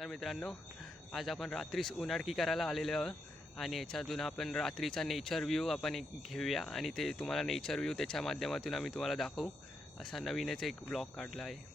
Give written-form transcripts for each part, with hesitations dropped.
तर मित्रांनो, आज आपण रात्रीच उनाडकी करायला आलेलो आहोत आणि याच्यातून आपण रात्रीचा नेचर व्ह्यू आपण एक घेऊया आणि ते तुम्हाला नेचर व्ह्यू त्याच्या माध्यमातून आम्ही तुम्हाला दाखवू असा नवीनच एक ब्लॉग काढला आहे.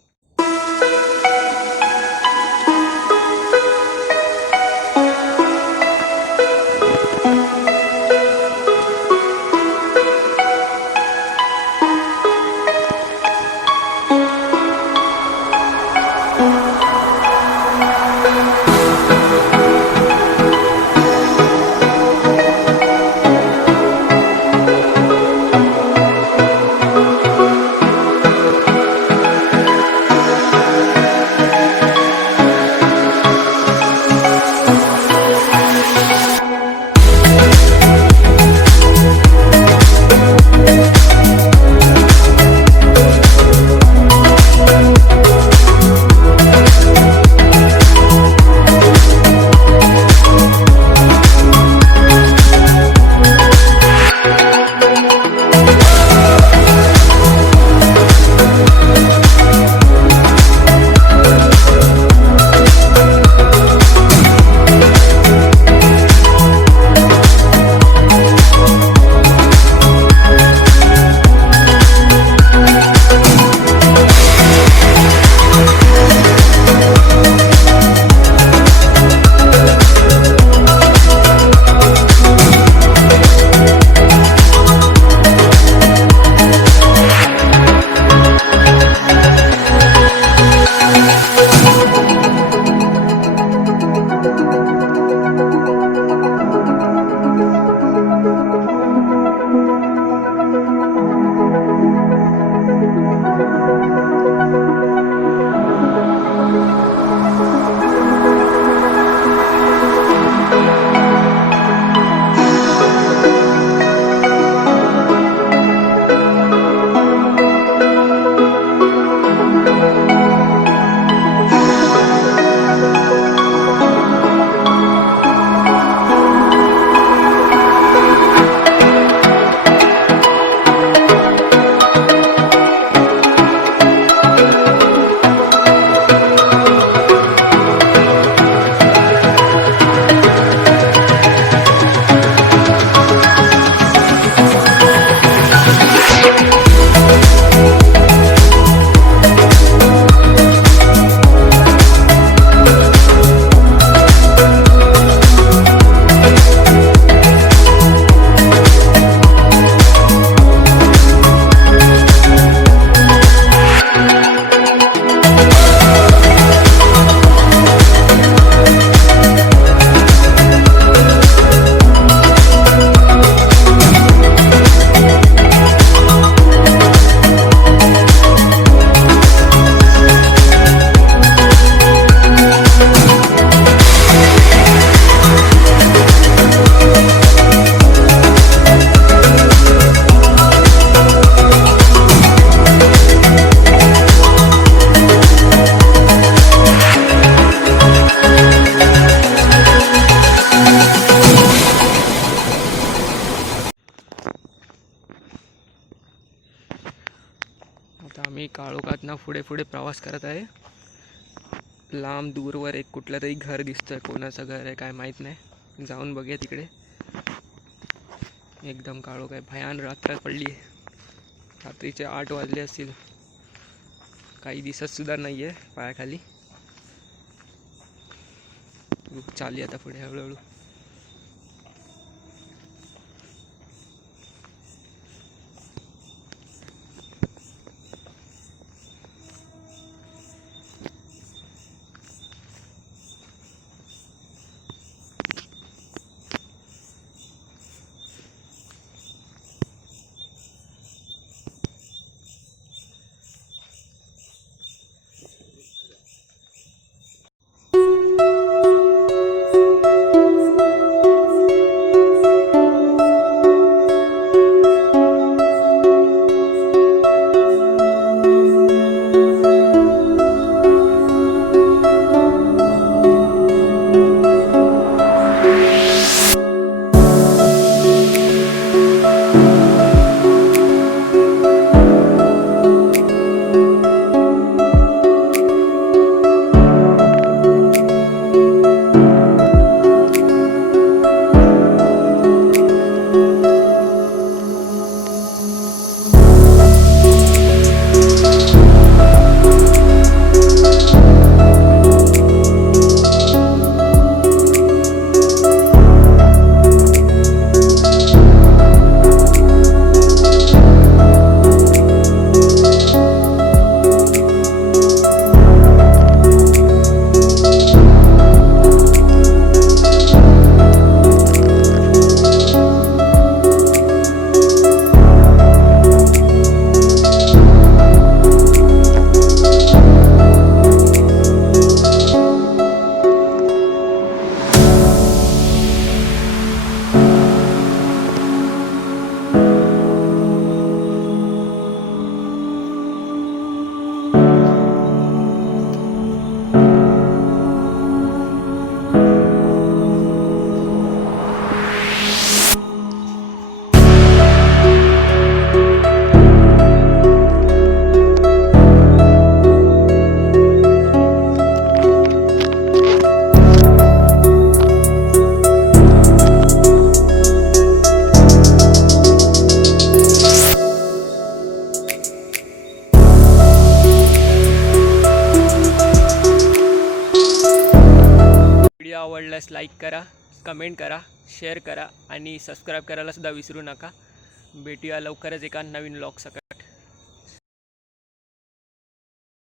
आता आम्ही काळोखातनं पुढे पुढे प्रवास करत आहे. लांब दूरवर एक कुठलं तरी घर दिसतंय. कोणाचं घर आहे काय माहीत नाही. जाऊन बघूया तिकडे. एकदम काळोख आहे. भयान रात्र पडली आहे. रात्रीचे 8 वाजले असतील. काही दिसत सुद्धा नाही आहे पायाखाली. चालली आता पुढे हळूहळू. व्हिडिओ आवडल्यास लाईक करा, कमेंट करा, शेअर करा आणि सबस्क्राईब करायला सुद्धा विसरू नका. भेटूया लवकरच एका नवीन व्लॉग सकाळी.